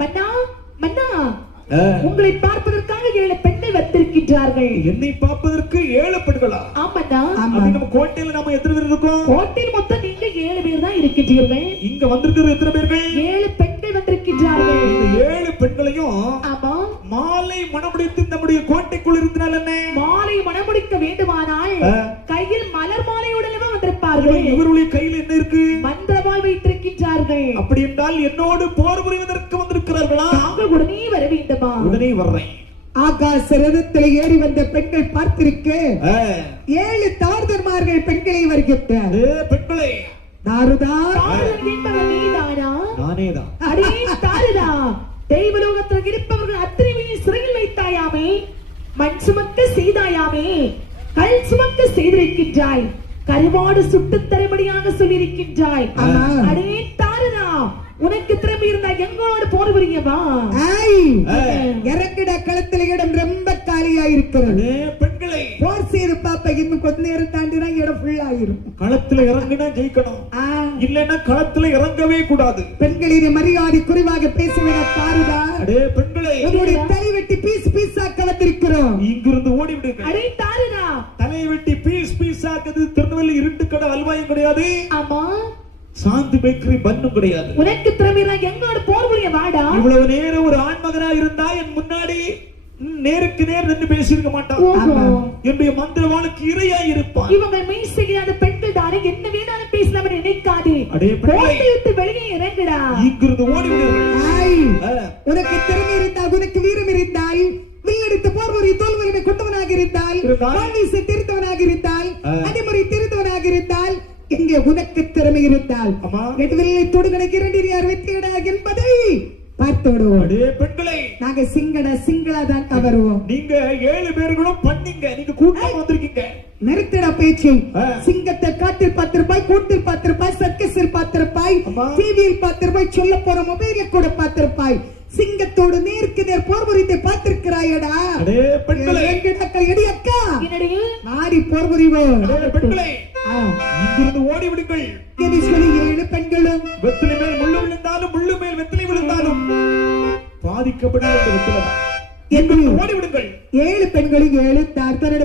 மன்னா மன்னா, உங்களை பார்ப்பதற்காக 7 பெண்கள் வந்திருக்கின்றார்கள். என்னை பார்ப்பதற்கு 7 பெண்களா? ஆமாண்ணா. நம்ம கோட்டையில நாம எத்தனை பேர் இருக்கோம்? கோட்டையில் மொத்தம் நீங்க 7 பேர் தான் இருக்கின்றீர்கள். இங்க வந்திருக்கிறது எத்தனை பேர்கள்? 7 பெண்கள் வந்திருக்கின்றார்கள். இந்த 7 பெண்களையும் ஆமா, மாலை மணமுடித்து நம்முடைய கோட்டைக்குள் இருந்தால் என்ன? மாலை மணமுடிக்க வேண்டுமானால் கையில் மலர் மாலையுடன் வந்திருப்பார்கள். இவருடைய கையில் என்ன இருக்கு? மந்திரவாள் வைத்திருக்கின்றார்கள். அப்படி என்றால் என்னோடு போர் புரிவதற்கு வந்திருக்கிறார்களா? நாங்கள் உடனே வர வேண்டுமா? உடனே வர்றேன். ஆகாச ரதத்தில் ஏறி வந்த பெண்கள் பார்த்திருக்க 7 தார்தர்மார்கள் பெண்களை வருகின்றார். பெண்களே, தாருதா என்பவர் நீதானா? நானேதான். அடே தாருதா, தெய்வலோகத்தில் இருப்பவர்கள் அத்தனையும் சிறையில் வைத்தாயாமே, மண் சுமக்க செய்தாயாமே, கல் சுமக்க செய்திருக்கின்றாய், கருவாடு சுட்டு தரும்படியாக சொல்லியிருக்கின்றாய். அடே தாருதா, உனக்கு திறமை இருந்தா எங்களோடு போர் புரியவா? இறங்கிட களத்துல இடம் ரொம்ப காலியா இருக்கிறது. பெண்களை போர் செய்து பாப்ப இன்னும் கொஞ்ச நேரம் தாண்டினா இடம் ஃபுல்லா இருக்கும். களத்துல இறங்கினா ஜெயிக்கணும், இல்லன்னா களத்துல இறங்கவே கூடாது. பெண்களின் மரியாதை குறைவாக பேசுவத தாருதா. அடே பெண்களை, உன்னுடைய தலை வெட்டி பீஸ் பீஸாக்க வந்திருக்கிறோம். இங்கிருந்து ஓடி விடுங்க. அடே தாருதா, தலையை வெட்டி பீஸ் பீஸாக்குது திருநெல்வேலி இருட்டு கடை அல்வாயும் கிடையாது. ஆமா, சாந்து பேக்கரி பன்னும் கிடையாது. உனக்கு திறமையா எங்களோட போர் புரிய வாடா. இவ்வளவு நேரம் ஒரு ஆண்மகனா இருந்தா என் முன்னாடி நேருக்கு நேர் நின்று பேசியிருக்க மாட்டான். என்னுடைய மந்திரவாளுக்கு இரையா இருப்பான். இவங்க மெய் செய்யாத பெண்கள் தானே, என்ன வேணாலும் பேசலாம் நினைக்காதே. கோட்டை விட்டு வெளியே இறங்குடா. இங்கிருந்து ஓடி விடுங்கள். உனக்கு திறமை இருந்தால், உனக்கு வீரம் இருந்தால், வில்லெடுத்து போர் புரிய தோல்வரினை கொண்டவனாக இருந்தால், வாழ்வீச திருத்தவனாக இருந்தால், அடிமுறை திருத்தவனாக இருந்தால், இங்கே உனக்கு திறமை இருந்தால் எதுவில்லை தொடுகணக்கு 2 வெற்றியடா என்பதை பார்த்தோடுவோம். பெண்களை, நாங்க சிங்களா தான் வருவோம். நீங்க 7 பேர்களும் பண்ணீங்க, நீங்க கூட்டம் வந்திருக்கீங்க. நிறுத்திட பேச்சு. சிங்கத்தை காட்டில் 10 ரூபாய், கூட்டில் 10 ரூபாய், சர்க்கஸில் 10 ரூபாய், டிவியில் 10 ரூபாய், சொல்ல போற மொபைல கூட 10 ரூபாய். சிங்கத்தோடு நேருக்கு நேர் போர் புரித்தை பார்த்திருக்கிறாயடா. அக்கா நாடி போர் புரிவோம். பெண்களை, இங்கிருந்து ஓடி விடுங்கள். 7 பெண்களும் வெத்திலை மேல் முள்ளு விழுந்தாலும், முள்ளு மேல் வெத்திலை விழுந்தாலும் பாதிக்கப்படாத வெத்திலை தான். ஓடி விடுங்கள். 7 பெண்களும் 7 தார்த்தர்